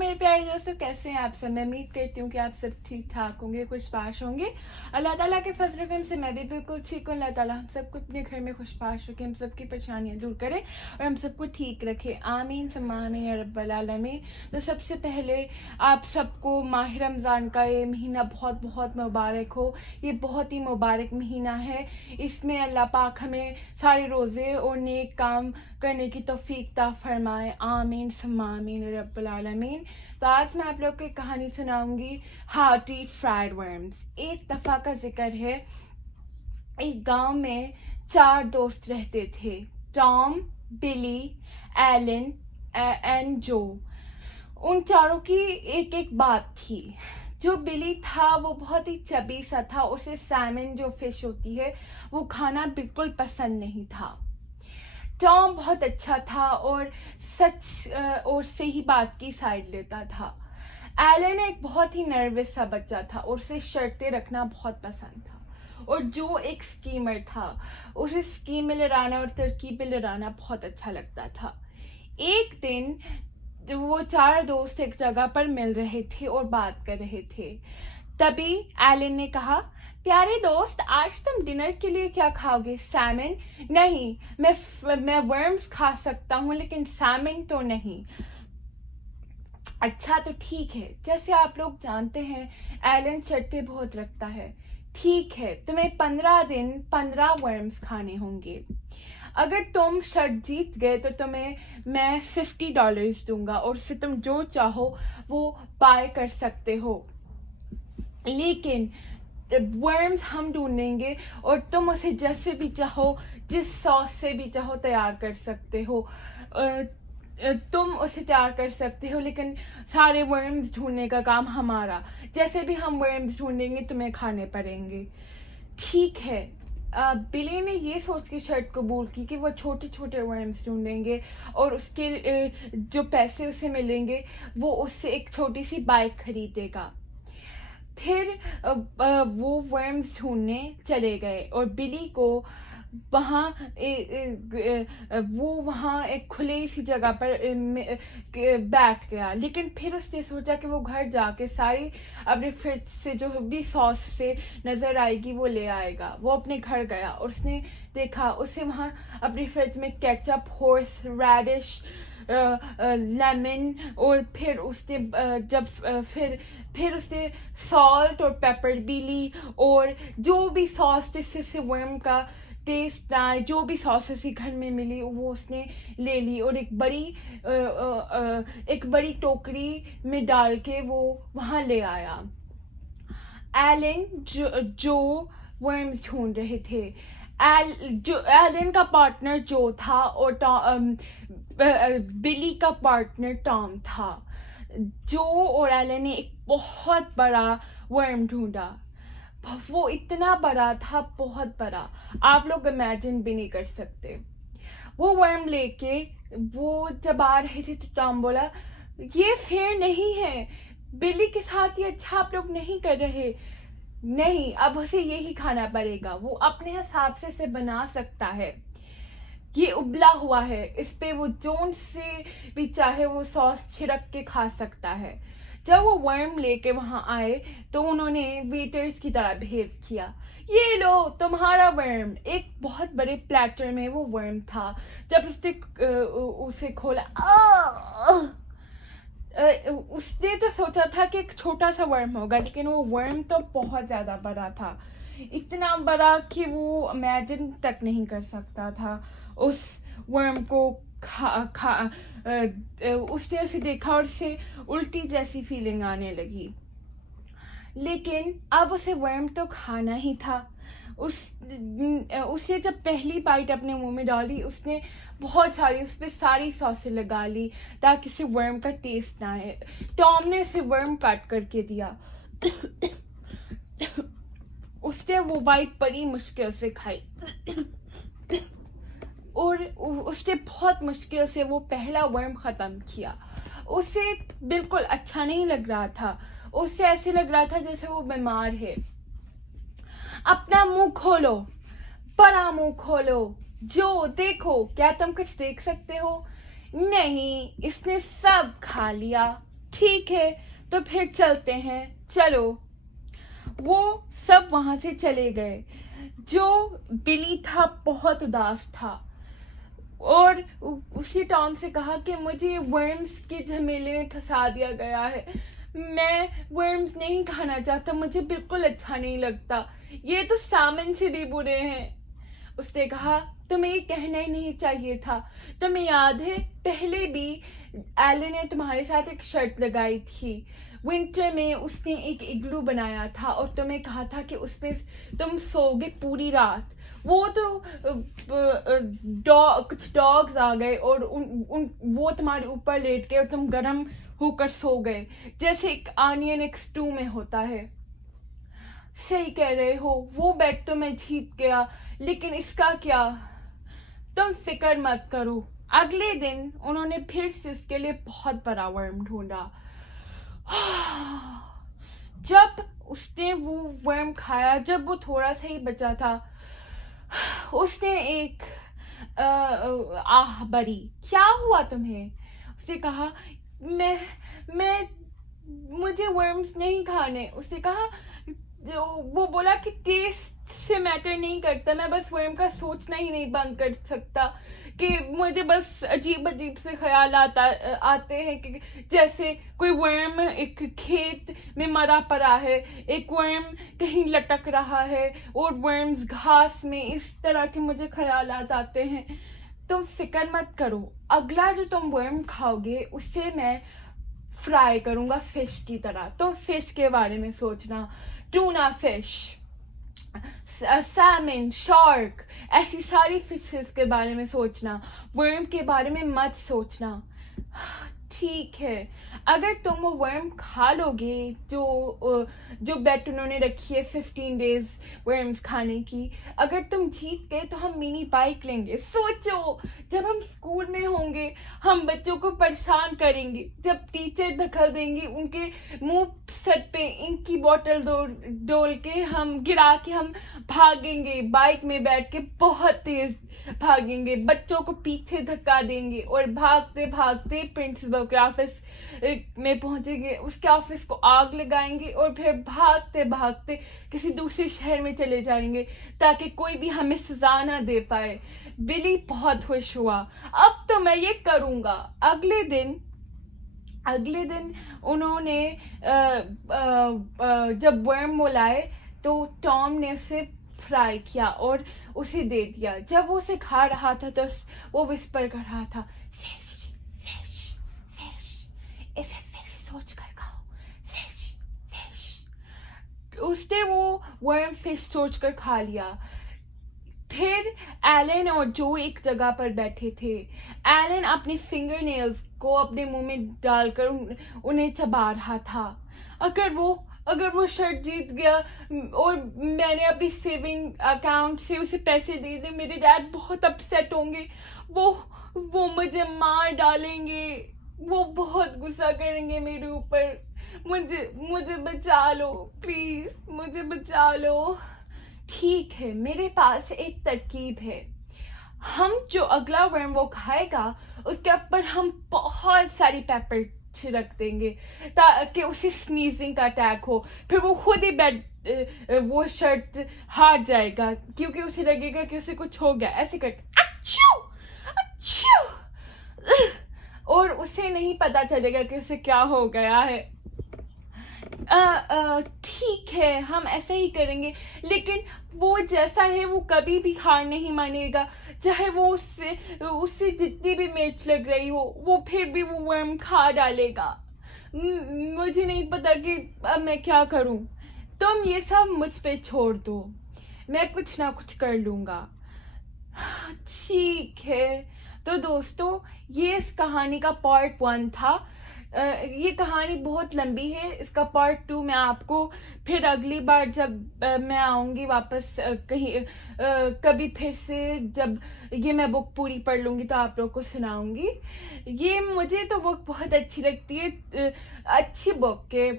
मेरे प्यारे दोस्तों, कैसे हैं आप सब। मैं उम्मीद करती हूँ कि आप सब ठीक ठाक होंगे, खुशबाश होंगे। अल्लाह ताला के फजल करम से मैं भी बिल्कुल ठीक हूँ। अल्लाह ताला हम सबको अपने घर में खुशबाश रखे, हम सबकी परेशानियाँ दूर करे और हम सबको ठीक रखे। आमीन सुम्मा आमीन या रब्बल आलमीन। तो सबसे पहले आप सबको माह रमज़ान का ये महीना बहुत बहुत मुबारक हो। ये बहुत ही मुबारक महीना है। इसमें अल्लाह पाक हमें सारे रोज़े और नेक काम करने की तौफीक ता फरमाए। आमीन सुम्मा आमीन या रब्बल आलमीन। तो आज मैं आप लोग को एक कहानी सुनाऊंगी, हार्टी फ्राइड वर्म्स। एक दफ़ा का जिक्र है, एक गांव में 4 दोस्त रहते थे, टॉम, बिली, एलन एंड जो। उन चारों की एक एक बात थी। जो बिली था वो बहुत ही चबी सा था, उसे सैमन जो फिश होती है वो खाना बिल्कुल पसंद नहीं था। टॉम बहुत अच्छा था और सच और सही बात की साइड लेता था। एलन एक बहुत ही नर्वस सा बच्चा था और उसे शर्तें रखना बहुत पसंद था। और जो एक स्कीमर था, उसे स्कीम में लड़ाना और तरकीबें लड़ाना बहुत अच्छा लगता था। एक दिन वो 4 दोस्त एक जगह पर मिल रहे थे और बात कर रहे थे। तभी एलन ने कहा, प्यारे दोस्त, आज तुम डिनर के लिए क्या खाओगे? सैमन? नहीं, मैं वर्म्स खा सकता हूँ लेकिन सैमन तो नहीं। अच्छा तो ठीक है, जैसे आप लोग जानते हैं एलन शर्तें बहुत रखता है। ठीक है, तुम्हें 15 दिन 15 वर्म्स खाने होंगे। अगर तुम शर्त जीत गए तो तुम्हें मैं $50 दूंगा और उससे तुम जो चाहो वो बाय कर सकते हो। लेकिन वर्म्स हम ढूंढेंगे और तुम उसे जैसे भी चाहो, जिस सॉस से भी चाहो तैयार कर सकते हो। तुम उसे तैयार कर सकते हो, लेकिन सारे वर्म्स ढूंढने का काम हमारा। जैसे भी हम वर्म्स ढूंढेंगे तुम्हें खाने पड़ेंगे। ठीक है। बिली ने ये सोच के शर्त कबूल की कि वो छोटे छोटे वर्म्स ढूंढेंगे और उसके जो पैसे उसे मिलेंगे वो उससे एक छोटी सी बाइक खरीदेगा। फिर वो वर्म्स ढूंढने चले गए और बिली को वहाँ वो वहाँ एक खुली सी जगह पर बैठ गया। लेकिन फिर उसने सोचा कि वो घर जाके सारी अपने फ्रिज से जो भी सॉस से नज़र आएगी वो ले आएगा। वो अपने घर गया और उसने देखा, उसे वहाँ अपनी फ्रिज में केचप, हॉर्स रेडिश, लेमन और फिर उसने जब फिर उसने सॉल्ट और पेपर भी ली और जो भी सॉस जिससे वर्म का टेस्ट ना आए, जो भी सॉस उसे घर में मिली वो उसने ले ली और एक बड़ी टोकरी में डाल के वो वहाँ ले आया। एलन जो वर्म्स ढूंढ रहे थे, एलन का पार्टनर जो था और बिली का पार्टनर टॉम था। जो और एलन ने एक बहुत बड़ा वर्म ढूंढा। वो इतना बड़ा था, बहुत बड़ा, आप लोग इमेजिन भी नहीं कर सकते। वो वर्म लेके वो जब आ रहे थे तो टॉम बोला, ये फेयर नहीं है, बिली के साथ ये अच्छा आप लोग नहीं कर रहे। नहीं, अब उसे यही खाना पड़ेगा, वो अपने हिसाब से इसे बना सकता है। ये उबला हुआ है, इस पे वो जोन से भी चाहे वो सॉस छिड़क के खा सकता है। जब वो वर्म लेके वहां आए तो उन्होंने वेटर्स की तरह बिहेव किया। ये लो तुम्हारा वर्म। एक बहुत बड़े प्लेटर में वो वर्म था। जब उसने उसे खोला, उसने तो सोचा था कि एक छोटा सा वर्म होगा, लेकिन वो वर्म तो बहुत ज्यादा बड़ा था। इतना बड़ा कि वो इमेजिन तक नहीं कर सकता था उस वर्म को उसने उसे देखा और उसे उल्टी जैसी फीलिंग आने लगी। लेकिन अब उसे वर्म तो खाना ही था। उसने जब पहली बाइट अपने मुंह में डाली, उसने बहुत सारी उस पर सारी सॉसें लगा ली ताकि उसे वर्म का टेस्ट ना आए। टॉम ने उसे वर्म काट करके दिया। उसने वो बाइट बड़ी मुश्किल से खाई और उसने बहुत मुश्किल से वो पहला वर्म खत्म किया। उसे बिल्कुल अच्छा नहीं लग रहा था, उससे ऐसे लग रहा था जैसे वो बीमार है। अपना मुंह खोलो, बड़ा मुंह खोलो, जो देखो, क्या तुम कुछ देख सकते हो? नहीं, इसने सब खा लिया। ठीक है तो फिर चलते हैं, चलो। वो सब वहां से चले गए। जो बिली था बहुत उदास था और उसी टॉम से कहा कि मुझे वर्म्स के झमेले में फंसा दिया गया है, मैं वर्म्स नहीं खाना चाहता, मुझे बिल्कुल अच्छा नहीं लगता, ये तो सामन से भी बुरे हैं। उसने कहा तुम्हें ये कहना ही नहीं चाहिए था, तुम्हें याद है पहले भी एलन ने तुम्हारे साथ एक शर्त लगाई थी, विंटर में उसने एक इग्लू बनाया था और तुम्हें कहा था कि उसमें तुम सोओगे पूरी रात। वो तो कुछ डॉग्स आ गए और वो तुम्हारे ऊपर लेट गए और तुम गर्म होकर सो गए, जैसे एक आनियन एक स्टू में होता है। सही कह रहे हो, वो बेट तो मैं जीत गया, लेकिन इसका क्या? तुम फिक्र मत करो। अगले दिन उन्होंने फिर से उसके लिए बहुत बड़ा वर्म ढूंढा। जब उसने वो वर्म खाया, जब वो थोड़ा सा ही बचा था, उसने एक आह भरी। क्या हुआ तुम्हें? उसने कहा मैं मुझे वर्म्स नहीं खाने। उसने कहा, वो बोला कि टेस्ट से मैटर नहीं करता, मैं बस वर्म का सोचना ही नहीं बंद कर सकता, कि मुझे बस अजीब अजीब से ख्याल आते हैं कि जैसे कोई वर्म एक खेत में मरा पड़ा है, एक वर्म कहीं लटक रहा है और वर्म्स घास में, इस तरह के मुझे ख्याल आते हैं। तुम फिक्र मत करो, अगला जो तुम वर्म खाओगे उससे मैं फ्राई करूंगा फिश की तरह। तुम फिश के बारे में सोचना, टूना फिश, सैमन, शार्क, ऐसी सारी फिशेस के बारे में सोचना, वर्म के बारे में मत सोचना। ठीक है, अगर तुम वो वर्म खा लोगे, जो बेट उन्होंने रखी है 15 डेज वर्म्स खाने की, अगर तुम जीत गए तो हम मिनी बाइक लेंगे। सोचो, जब हम स्कूल में होंगे हम बच्चों को परेशान करेंगे, जब टीचर धकल देंगी, उनके मुंह सर पे इंक की बोतल डोल के हम गिरा के हम भागेंगे, बाइक में बैठ के बहुत तेज भागेंगे, बच्चों को पीछे धक्का देंगे और भागते भागते प्रिंसिपल के ऑफिस में पहुंचेंगे, उसके ऑफिस को आग लगाएंगे और फिर भागते भागते किसी दूसरे शहर में चले जाएंगे ताकि कोई भी हमें सजा ना दे पाए। बिली बहुत खुश हुआ, अब तो मैं ये करूंगा। अगले दिन उन्होंने जब वर्म वो लाए तो टॉम ने उसे फ्राई किया और उसे दे दिया। जब वो उसे खा रहा था तो वो विस्पर कर रहा था, फिश फिश फिश, इसे फिश सोच कर खाओ, फिश फिश। उसने वो वर्म फिश सोच कर खा लिया। फिर एलन और जो एक जगह पर बैठे थे। एलन अपने फिंगर नेल्स को अपने मुंह में डालकर उन्हें चबा रहा था। अगर वो शर्ट जीत गया और मैंने अपनी सेविंग अकाउंट से उसे पैसे दे दिए, मेरे डैड बहुत अपसेट होंगे, वो मुझे मार डालेंगे, वो बहुत गुस्सा करेंगे मेरे ऊपर। मुझे बचा लो प्लीज, मुझे बचा लो। ठीक है, मेरे पास एक तरकीब है। हम जो अगला वर्म वो खाएगा उसके ऊपर हम बहुत सारी पेपर छिड़क देंगे ताकि उसे स्नीजिंग का अटैक हो, फिर वो खुद ही वो शर्ट हार जाएगा क्योंकि उसे लगेगा कि उसे कुछ हो गया, ऐसे करके अच्छू अच्छू, और उसे नहीं पता चलेगा कि उसे क्या हो गया है। ठीक है, हम ऐसे ही करेंगे, लेकिन वो जैसा है वो कभी भी हार नहीं मानेगा, चाहे वो उससे जितनी भी मिर्च लग रही हो, वो फिर भी वो वर्म खा डालेगा। मुझे नहीं पता कि अब मैं क्या करूं। तुम ये सब मुझ पे छोड़ दो, मैं कुछ ना कुछ कर लूंगा। ठीक है, तो दोस्तों ये इस कहानी का पार्ट 1 था। ये कहानी बहुत लंबी है, इसका पार्ट 2 मैं आपको फिर अगली बार जब मैं आऊंगी वापस कभी फिर से, जब ये मैं बुक पूरी पढ़ लूंगी तो आप लोग को सुनाऊंगी। ये मुझे तो बुक बहुत अच्छी लगती है, अच्छी बुक है।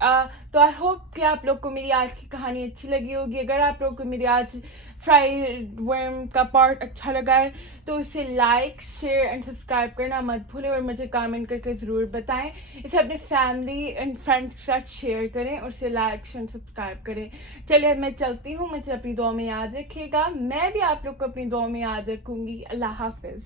तो आई होप कि आप लोग को मेरी आज की कहानी अच्छी लगी होगी। अगर आप लोग को मेरी आज फ्राइड वर्म का पार्ट अच्छा लगा है तो इसे लाइक शेयर एंड सब्सक्राइब करना मत भूलें और मुझे कमेंट करके ज़रूर बताएं। इसे अपने फैमिली एंड फ्रेंड्स के साथ शेयर करें और इसे लाइक शेयर सब्सक्राइब करें। चलिए मैं चलती हूँ, मुझे अपनी दुआ में याद रखिएगा। मैं भी आप लोग को अपनी दुआ में याद रखूँगी। अल्लाह हाफिज़।